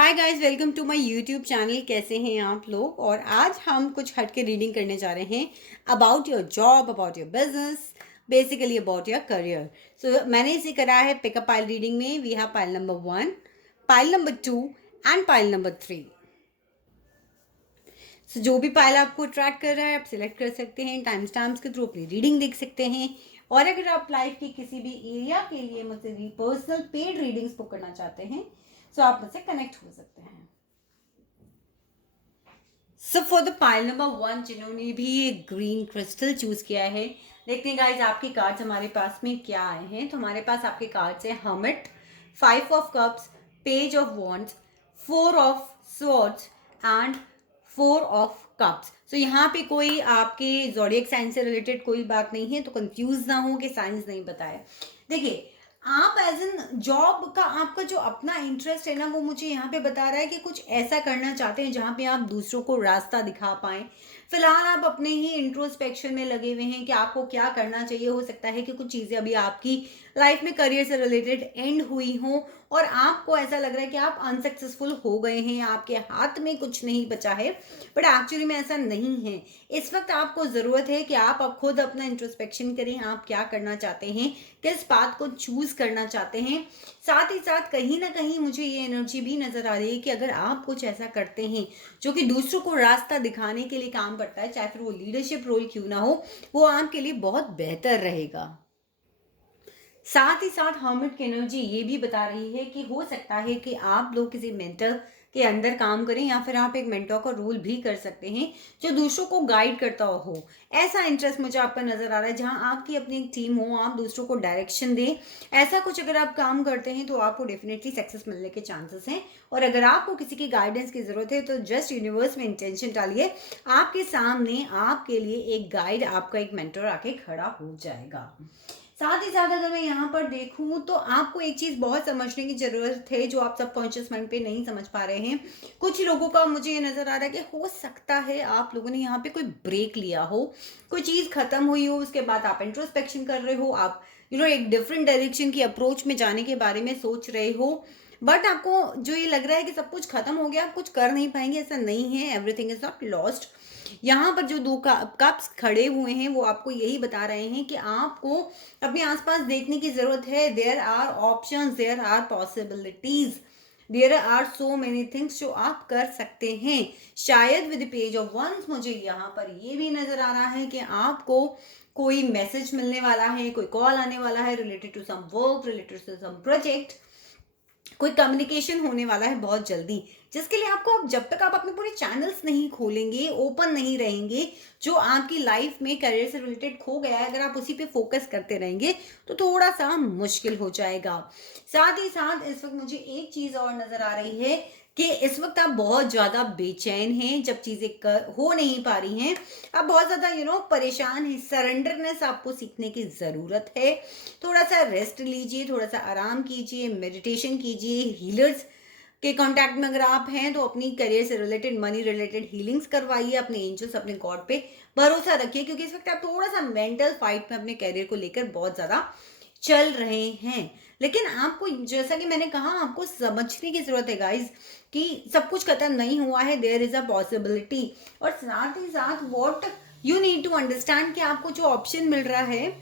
Hi guys, welcome to my YouTube channel. कैसे हैं आप लोग? और आज हम कुछ हट के रीडिंग करने जा रहे हैं about your job, about your business, basically about your career. So मैंने इसे करा है पिकअप पाइल रीडिंग में। We have pile number 1, pile number 2 and pile number 3। So जो भी पाइल आपको अट्रैक्ट कर रहा है आप सिलेक्ट कर सकते हैं। टाइम स्टैम्प्स के थ्रू अपनी रीडिंग देख सकते हैं। और अगर आप लाइफ के किसी भी एरिया के लिए मुझसे पर्सनल पेड रीडिंग्स बुक करना चाहते हैं तो आप मुझसे कनेक्ट हो सकते हैं। So for the pile number 1 जिन्होंने भी ग्रीन क्रिस्टल चूज किया है, देखते हैं गाइज आपके कार्ड्स हमारे पास में क्या आए हैं। तो हमारे पास आपके कार्ड्स है hermit, 5 of cups, page of wands, 4 of swords and 4 of cups. तो यहाँ पे कोई आपके जोडिएक साइन से रिलेटेड कोई बात नहीं है, तो कंफ्यूज ना हो कि साइंस नहीं बताया। देखिए, आप एज एन जॉब का आपका जो अपना इंटरेस्ट है ना, वो मुझे यहाँ पे बता रहा है कि कुछ ऐसा करना चाहते हैं जहाँ पे आप दूसरों को रास्ता दिखा पाएं। फिलहाल आप अपने ही इंट्रोस्पेक्शन में लगे हुए हैं कि आपको क्या करना चाहिए। हो सकता है कि कुछ चीज़ें अभी आपकी लाइफ में करियर से रिलेटेड एंड हुई हों और आपको ऐसा लग रहा है कि आप अनसक्सेसफुल हो गए हैं, आपके हाथ में कुछ नहीं बचा है, बट एक्चुअली में ऐसा नहीं है। इस वक्त आपको ज़रूरत है कि आप अब खुद अपना इंट्रोस्पेक्शन करें। आप क्या करना चाहते हैं, किस बात को चूज करना चाहते हैं। साथ ही साथ कहीं ना कहीं मुझे ये एनर्जी भी नजर आ रही है कि अगर आप कुछ ऐसा करते हैं जो कि दूसरों को रास्ता दिखाने के लिए काम पड़ता है, चाहे फिर वो लीडरशिप रोल क्यों ना हो, वो आपके लिए बहुत बेहतर रहेगा। साथ ही साथ हर्मिट की एनर्जी ये भी बता रही है कि हो सकता है कि आप लोग किसी मेंटर के अंदर काम करें या फिर आप एक मेंटर का रोल भी कर सकते हैं जो दूसरों को गाइड करता हो। ऐसा इंटरेस्ट मुझे आपका नजर आ रहा है जहां आपकी अपनी एक टीम हो, आप दूसरों को डायरेक्शन दें। ऐसा कुछ अगर आप काम करते हैं तो आपको डेफिनेटली सक्सेस मिलने के चांसेस हैं। और अगर आपको किसी की गाइडेंस की जरूरत है तो जस्ट यूनिवर्स में इंटेंशन डालिए, आपके सामने आपके लिए एक गाइड, आपका एक मेंटर आके खड़ा हो जाएगा। साथ ही साथ अगर मैं यहाँ पर देखूँ तो आपको एक चीज़ बहुत समझने की ज़रूरत है जो आप सबकॉन्शियस माइंड पे नहीं समझ पा रहे हैं। कुछ लोगों का मुझे ये नज़र आ रहा है कि हो सकता है आप लोगों ने यहाँ पे कोई ब्रेक लिया हो, कोई चीज़ खत्म हुई हो, उसके बाद आप इंट्रोस्पेक्शन कर रहे हो, आप एक डिफरेंट डायरेक्शन की अप्रोच में जाने के बारे में सोच रहे हो। बट आपको जो ये लग रहा है कि सब कुछ खत्म हो गया, आप कुछ कर नहीं पाएंगे, ऐसा नहीं है। Everything is not lost. यहाँ पर जो दो कप्स खड़े हुए हैं वो आपको यही बता रहे हैं कि आपको अपने आसपास देखने की जरूरत है। There are options, there are possibilities, there are so many things जो आप कर सकते हैं। शायद विद पेज ऑफ वंस मुझे यहाँ पर ये भी नजर आ रहा है कि आपको कोई मैसेज मिलने वाला है, कोई कॉल आने वाला है related to some work, related to some project. कोई कम्युनिकेशन होने वाला है बहुत जल्दी, जिसके लिए आपको, अब जब तक आप अपने पूरे चैनल्स नहीं खोलेंगे, ओपन नहीं रहेंगे, जो आपकी लाइफ में करियर से रिलेटेड खो गया है, अगर आप उसी पे फोकस करते रहेंगे तो थोड़ा सा मुश्किल हो जाएगा। साथ ही साथ इस वक्त मुझे एक चीज और नजर आ रही है कि इस वक्त आप बहुत ज्यादा बेचैन हैं जब चीजें हो नहीं पा रही हैं। आप बहुत ज्यादा परेशान हैं। सरेंडरनेस आपको सीखने की जरूरत है। थोड़ा सा रेस्ट लीजिए, थोड़ा सा आराम कीजिए, मेडिटेशन कीजिए। हीलर्स के कांटेक्ट में अगर आप हैं तो अपनी करियर से रिलेटेड, मनी रिलेटेड हीलिंग्स करवाइए। अपने एंजल्स, अपने गॉड पे भरोसा रखिए, क्योंकि इस वक्त आप थोड़ा सा मेंटल फाइट में अपने करियर को लेकर बहुत ज्यादा चल रहे हैं। लेकिन आपको, जैसा कि मैंने कहा, आपको समझने की जरूरत है गाइज कि सब कुछ खत्म नहीं हुआ है। There is a possibility. और साथ ही साथ what you need to understand कि आपको जो ऑप्शन मिल रहा है,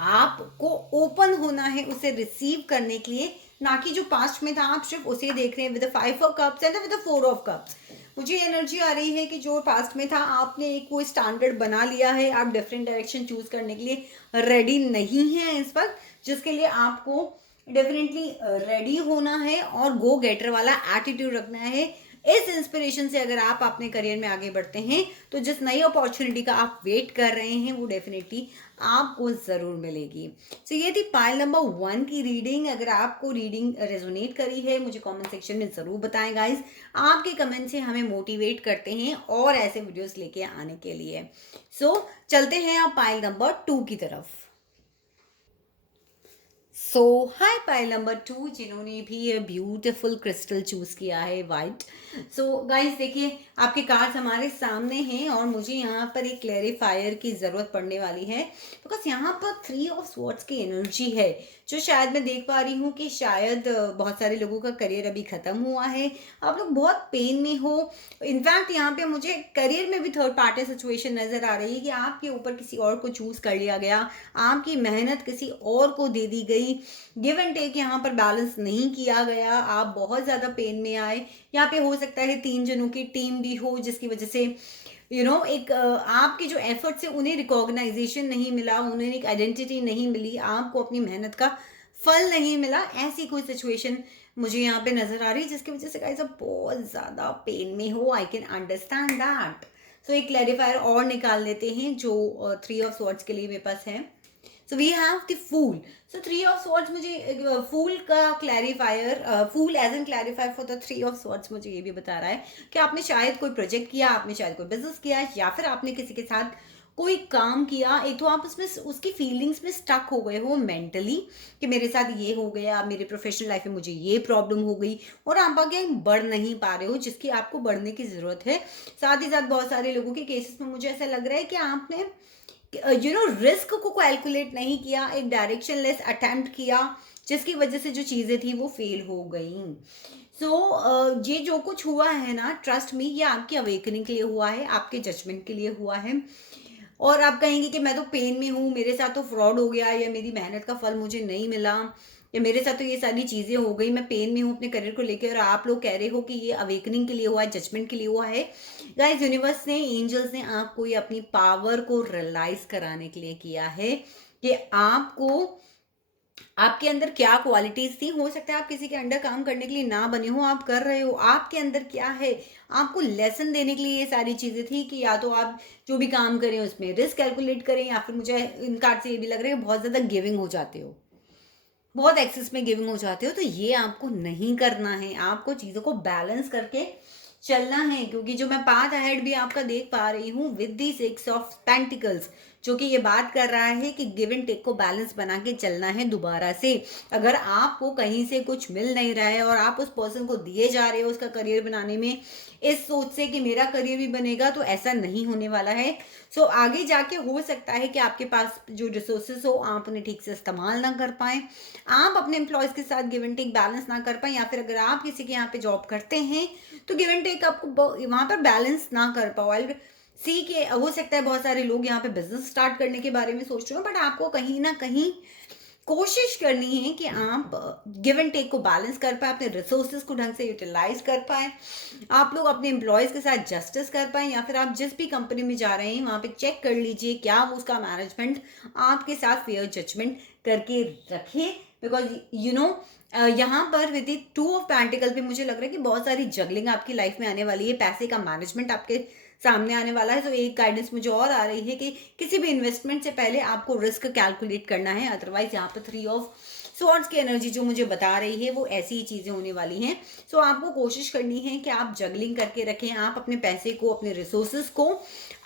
आपको ओपन होना है उसे रिसीव करने के लिए, ना कि जो पास्ट में था आप सिर्फ उसे देख रहे हैं। With 5 of cups and with 4 of cups मुझे एनर्जी आ रही है कि जो पास्ट में था आपने एक कोई स्टैंडर्ड बना लिया है, आप डिफरेंट डायरेक्शन चूज करने के लिए रेडी नहीं है इस वक्त, जिसके लिए आपको डेफिनेटली रेडी होना है और गो गेटर वाला एटीट्यूड रखना है। इस इंस्पिरेशन से अगर आप अपने करियर में आगे बढ़ते हैं तो जिस नई अपॉर्चुनिटी का आप वेट कर रहे हैं वो डेफिनेटली आपको जरूर मिलेगी। सो ये थी पाइल नंबर 1 की रीडिंग। अगर आपको रीडिंग रेजोनेट करी है मुझे कमेंट सेक्शन में जरूर बताएं गाइस। आपके कमेंट से हमें मोटिवेट करते हैं और ऐसे वीडियोस लेके आने के लिए। सो चलते हैं आप पाइल नंबर 2 की तरफ। सो हाई पाइल नंबर 2 जिन्होंने भी ये ब्यूटीफुल क्रिस्टल चूज किया है वाइट। सो गाइस देखिए, आपके कार्ड्स हमारे सामने हैं और मुझे यहाँ पर एक क्लैरिफायर की ज़रूरत पड़ने वाली है, बिकॉज यहाँ पर 3 ऑफ स्वॉर्ड्स की एनर्जी है, जो शायद मैं देख पा रही हूँ कि शायद बहुत सारे लोगों का करियर अभी ख़त्म हुआ है, आप लोग बहुत पेन में हो। इनफैक्ट यहाँ पे मुझे करियर में भी थर्ड पार्टी सिचुएशन नज़र आ रही है कि आपके ऊपर किसी और को चूज़ कर लिया गया, आपकी मेहनत किसी और को दे दी गई, गिव एंड टेक यहाँ पर बैलेंस नहीं किया गया, आप बहुत ज़्यादा पेन में आए। यहाँ पे हो सकता है 3 जनों की टीम भी हो, जिसकी वजह से एक आपके जो एफर्ट्स है उन्हें रिकॉग्नाइजेशन नहीं मिला, उन्हें एक आइडेंटिटी नहीं मिली, आपको अपनी मेहनत का फल नहीं मिला। ऐसी कोई सिचुएशन मुझे यहाँ पे नजर आ रही है, जिसकी वजह से गाइस आप बहुत ज़्यादा पेन में हो। I can understand that. So एक क्लैरिफायर और निकाल लेते हैं जो 3 ऑफ स्वॉर्ड्स के लिए मेरे पास है। So we have the fool. So 3 of swords मुझे फूल का clarifier, fool as an clarifier for the 3 of swords मुझे ये भी बता रहा है कि आपने शायद कोई प्रोजेक्ट किया, आपने शायद कोई बिजनेस किया, या फिर आपने किसी के साथ कोई काम किया। एक तो आप उसमें उसकी फीलिंग्स में स्टक हो गए हो मेंटली कि मेरे साथ ये हो गया, मेरे प्रोफेशनल लाइफ में मुझे ये प्रॉब्लम हो गई, और आप आगे बढ़ नहीं पा रहे हो, जिसकी आपको बढ़ने की ज़रूरत है। साथ ही साथ बहुत सारे लोगों के केसेस में मुझे ऐसा लग रहा है कि आपने रिस्क को कैलकुलेट नहीं किया, एक डायरेक्शन लेस अटेम्प्ट किया, जिसकी वजह से जो चीज़ें थी वो फेल हो गई। ये जो कुछ हुआ है ना, ट्रस्ट मी, ये आपकी अवेकनिंग के लिए हुआ है, आपके जजमेंट के लिए हुआ है। और आप कहेंगे कि मैं तो पेन में हूँ, मेरे साथ तो फ्रॉड हो गया, या मेरी मेहनत का फल मुझे नहीं मिला, या मेरे साथ तो ये सारी चीज़ें हो गई, मैं पेन में हूँ अपने करियर को लेकर, और आप लोग कह रहे हो कि ये अवेकनिंग के लिए हुआ है, जजमेंट के लिए हुआ है। गाइस, यूनिवर्स ने, एंजल्स ने आपको ये अपनी पावर को रियलाइज कराने के लिए किया है कि आपको, आपके अंदर क्या क्वालिटीज थी। हो सकता है आप किसी के अंडर काम करने के लिए ना बने हो, आप कर रहे हो, आपके अंदर क्या है, आपको लेसन देने के लिए ये सारी चीजें थी कि या तो आप जो भी काम करें उसमें रिस्क कैलकुलेट करें, या फिर मुझे इन कार्ड से ये भी लग रहा है कि बहुत ज्यादा गिविंग हो जाते हो, बहुत एक्सेस में गिविंग हो जाते हो। तो ये आपको नहीं करना है, आपको चीज़ों को बैलेंस करके चलना है, क्योंकि जो मैं पाथ अहेड भी आपका देख पा रही हूँ विद दी 6 ऑफ पेंटिकल्स, जो कि ये बात कर रहा है कि गिव एंड टेक को बैलेंस बना के चलना है दोबारा से। अगर आपको कहीं से कुछ मिल नहीं रहा है और आप उस पर्सन को दिए जा रहे हो उसका करियर बनाने में, इस सोच से कि मेरा करियर भी बनेगा, तो ऐसा नहीं होने वाला है। आगे जाके हो सकता है कि आपके पास जो रिसोर्सेस हो आप उन्हें ठीक से इस्तेमाल ना कर पाएं, आप अपने एम्प्लॉयज़ के साथ गिव एंड टेक बैलेंस ना कर पाएं, या फिर अगर आप किसी के यहाँ पे जॉब करते हैं तो गिव एंड टेक आपको वहाँ पर बैलेंस ना कर पाओ। सी के हो सकता है बहुत सारे लोग यहाँ पे बिजनेस स्टार्ट करने के बारे में सोच रहे हो, बट आपको कहीं ना कहीं कोशिश करनी है कि आप गिव एंड टेक को बैलेंस कर पाए, अपने रिसोर्सेज को ढंग से यूटिलाइज कर पाए, आप लोग अपने एम्प्लॉयज़ के साथ जस्टिस कर पाए, या फिर आप जिस भी कंपनी में जा रहे हैं वहाँ पे चेक कर लीजिए क्या वो उसका मैनेजमेंट आपके साथ फेयर जजमेंट करके रखे। बिकॉज यहाँ पर विद 2 ऑफ पेंटिकल पे मुझे लग रहा है कि बहुत सारी जगलिंग आपकी लाइफ में आने वाली है, पैसे का मैनेजमेंट आपके सामने आने वाला है। तो एक गाइडेंस मुझे और आ रही है कि किसी भी इन्वेस्टमेंट से पहले आपको रिस्क कैलकुलेट करना है, अदरवाइज यहाँ पर 3 ऑफ स्वॉर्ड्स की एनर्जी जो मुझे बता रही है वो ऐसी ही चीज़ें होने वाली हैं। आपको कोशिश करनी है कि आप जगलिंग करके रखें, आप अपने पैसे को, अपने रिसोर्सेज को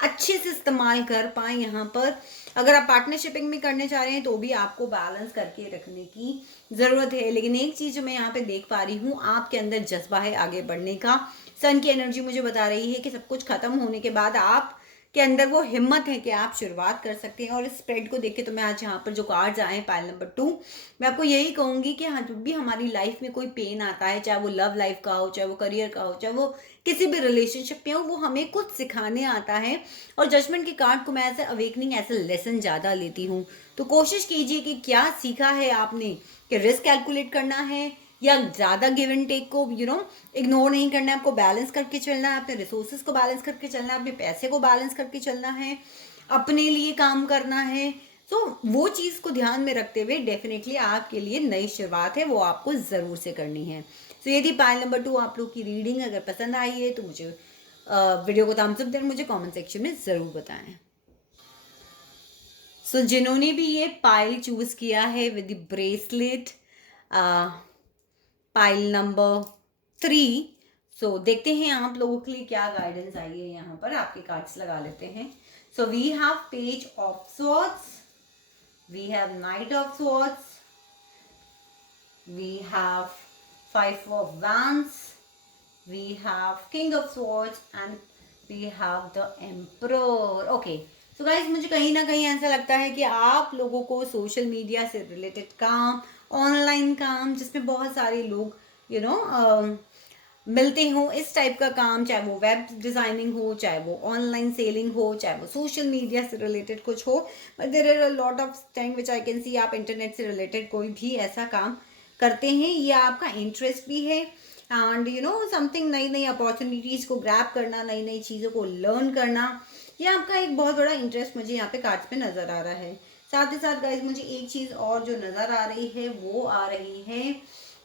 अच्छे से इस्तेमाल कर पाएँ। यहाँ पर अगर आप पार्टनरशिपिंग में करने चाह रहे हैं तो भी आपको बैलेंस करके रखने की ज़रूरत है। लेकिन एक चीज़ जो मैं यहाँ पे देख पा रही हूँ, आपके अंदर जज्बा है आगे बढ़ने का। सन की एनर्जी मुझे बता रही है कि सब कुछ खत्म होने के बाद आप के अंदर वो हिम्मत है कि आप शुरुआत कर सकते हैं। और इस स्प्रेड को देख के तो मैं आज यहाँ पर जो कार्ड्स आए हैं पाइल नंबर 2, मैं आपको यही कहूँगी कि हाँ, जब भी हमारी लाइफ में कोई पेन आता है, चाहे वो लव लाइफ का हो, चाहे वो करियर का हो, चाहे वो किसी भी रिलेशनशिप में हो, वो हमें कुछ सिखाने आता है। और जजमेंट के कार्ड को मैं as a awakening, as a lesson ज़्यादा लेती हूँ। तो कोशिश कीजिए कि क्या सीखा है आपने, कि रिस्क कैलकुलेट करना है, या ज़्यादा गिव एंड टेक को इग्नोर नहीं करना है, आपको बैलेंस करके चलना है, अपने रिसोर्सेज को बैलेंस करके चलना है, अपने पैसे को बैलेंस करके चलना है, अपने लिए काम करना है। वो चीज़ को ध्यान में रखते हुए डेफिनेटली आपके लिए नई शुरुआत है, वो आपको ज़रूर से करनी है। ये थी पाइल नंबर 2 आप लोग की रीडिंग। अगर पसंद आई है तो मुझे वीडियो को थम्स अप दें, मुझे कमेंट सेक्शन में ज़रूर बताएं। जिन्होंने भी ये पाइल चूज किया है with the bracelet, pile number 3, देखते हैं आप लोगों के लिए क्या गाइडेंस आई है। यहाँ पर आपके कार्ड्स लगा लेते हैं। We have page of swords, we have knight of swords, we have Five of Wands, we have King of Swords and we have the Emperor. Okay, so guys मुझे कहीं ना कहीं ऐसा लगता है कि आप लोगों को सोशल मीडिया से रिलेटेड काम, ऑनलाइन काम, जिसमें बहुत सारे लोग यू नो मिलते हो, इस टाइप का काम, चाहे वो वेब डिज़ाइनिंग हो, चाहे वो ऑनलाइन सेलिंग हो, चाहे वो सोशल मीडिया से रिलेटेड कुछ हो, but there are a lot of thing which I can see. आप इंटरनेट से रिलेटेड कोई भी ऐसा काम करते हैं, ये आपका इंटरेस्ट भी है एंड समथिंग, नई नई अपॉर्चुनिटीज़ को ग्रैब करना, नई नई चीज़ों को लर्न करना, ये आपका एक बहुत बड़ा इंटरेस्ट मुझे यहाँ पे कार्ड्स पे नज़र आ रहा है। साथ ही साथ गाइज मुझे एक चीज़ और जो नज़र आ रही है वो आ रही है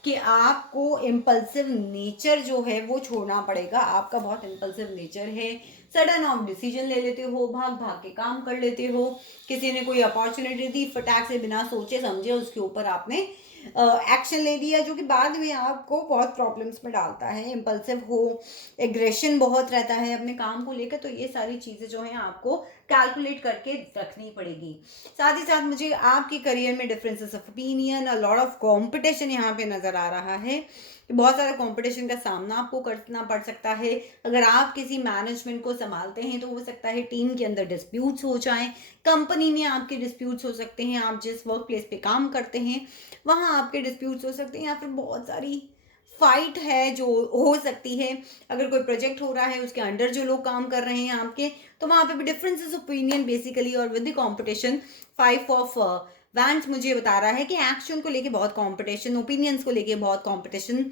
कि आपको इम्पल्सिव नेचर जो है वो छोड़ना पड़ेगा। आपका बहुत इम्पल्सिव नेचर है, सडन आप डिसीजन ले लेते हो, भाग भाग के काम कर लेते हो। किसी ने कोई अपॉर्चुनिटी दी, फटाक से बिना सोचे समझे उसके ऊपर आपने एक्शन ले लिया, जो कि बाद में आपको बहुत प्रॉब्लम्स में डालता है। इम्पल्सिव हो, एग्रेशन बहुत रहता है अपने काम को लेकर, तो ये सारी चीज़ें जो हैं आपको कैलकुलेट करके रखनी पड़ेगी। साथ ही साथ मुझे आपके करियर में differences of opinion, a lot of competition यहाँ पे नज़र आ रहा है। बहुत सारा कंपटीशन का सामना आपको करना पड़ सकता है। अगर आप किसी मैनेजमेंट को संभालते हैं तो हो सकता है टीम के अंदर डिस्प्यूट्स हो जाएं, कंपनी में आपके डिस्प्यूट्स हो सकते हैं, आप जिस वर्क प्लेस पे काम करते हैं वहाँ आपके डिस्प्यूट्स हो सकते हैं, या फिर बहुत सारी फाइट है जो हो सकती है। अगर कोई प्रोजेक्ट हो रहा है, उसके अंडर जो लोग काम कर रहे हैं आपके, तो वहाँ पे भी डिफरेंसेस ओपिनियन बेसिकली, और with the competition. Five of wands मुझे बता रहा है कि एक्शन को लेके बहुत कंपटीशन, ओपिनियंस को लेके बहुत कंपटीशन,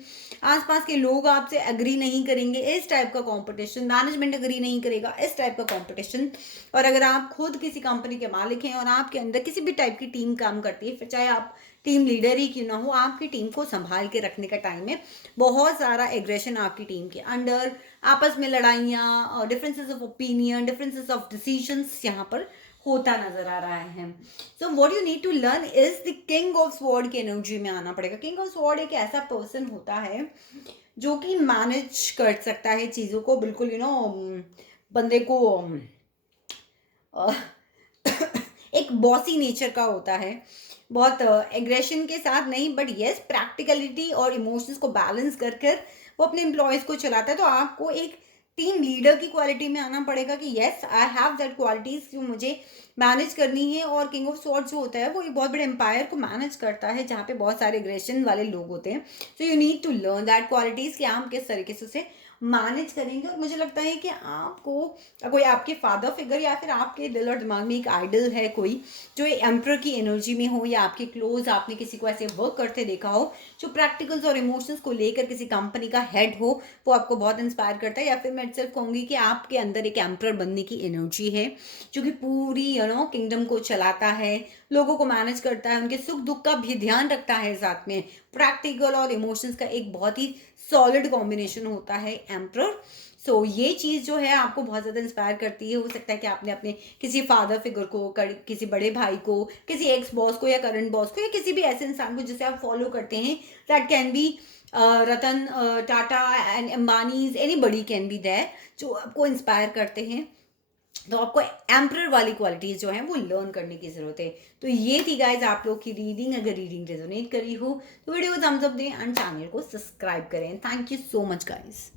आसपास के लोग आपसे एग्री नहीं करेंगे, इस टाइप का कंपटीशन, मैनेजमेंट एग्री नहीं करेगा, इस टाइप का कंपटीशन। और अगर आप खुद किसी कंपनी के मालिक हैं और आपके अंदर किसी भी टाइप की टीम काम करती है, फिर चाहे आप टीम लीडर ही क्यों ना हो, आपकी टीम को संभाल के रखने का टाइम है। बहुत सारा एग्रेशन आपकी टीम के अंडर, आपस में लड़ाइयाँ, differences of opinion, differences of decisions यहाँ पर होता नजर आ रहा है। So what you need to learn is the king of sword की एनर्जी में आना पड़ेगा। किंग ऑफ स्वॉर्ड एक ऐसा पर्सन होता है जो कि मैनेज कर सकता है चीज़ों को, बिल्कुल बंदे को एक बॉसी नेचर का होता है, बहुत एग्रेशन के साथ नहीं, बट येस प्रैक्टिकलिटी और इमोशंस को बैलेंस कर कर वो अपने एम्प्लॉयज़ को चलाता है। तो आपको एक टीम लीडर की क्वालिटी में आना पड़ेगा कि yes I have that qualities जो मुझे मैनेज करनी है। और किंग ऑफ स्वॉर्ड्स जो होता है वो एक बहुत बड़े एम्पायर को मैनेज करता है जहाँ पे बहुत सारे एग्रेशन वाले लोग होते हैं। So you need to learn that qualities कि आप किस तरीके से उसे मैनेज करेंगे। और मुझे लगता है कि आपको कोई आपके फादर फिगर या फिर आपके दिल और दिमाग में एक आइडल है कोई जो एम्पर की एनर्जी में हो, या आपके क्लोज आपने किसी को ऐसे वर्क करते देखा हो जो प्रैक्टिकल्स और इमोशंस को लेकर किसी कंपनी का हेड हो, वो आपको बहुत इंस्पायर करता है। या फिर मैं सिर्फ कहूँगी कि आपके अंदर एक एम्पर बनने की एनर्जी है जो कि पूरी किंगडम को चलाता है, लोगों को मैनेज करता है, उनके सुख दुख का भी ध्यान रखता है। साथ में प्रैक्टिकल और इमोशंस का एक बहुत ही सॉलिड कॉम्बिनेशन होता है एम्प्रर। सो ये चीज़ जो है आपको बहुत ज़्यादा इंस्पायर करती है। हो सकता है कि आपने अपने किसी फादर फिगर को, किसी बड़े भाई को, किसी एक्स बॉस को या करंट बॉस को, या किसी भी ऐसे इंसान को जिसे आप फॉलो करते हैं, that can be Ratan Tata and Ambanis, anybody can be there, जो आपको इंस्पायर करते हैं। तो आपको एम्प्रर वाली क्वालिटीज़ जो हैं वो लर्न करने की ज़रूरत है। तो ये थी गाइज आप लोग की रीडिंग। अगर रीडिंग रेजोनेट करी हो तो वीडियो को थम्स अप दें एंड चैनल को सब्सक्राइब करें। Thank you so much guys.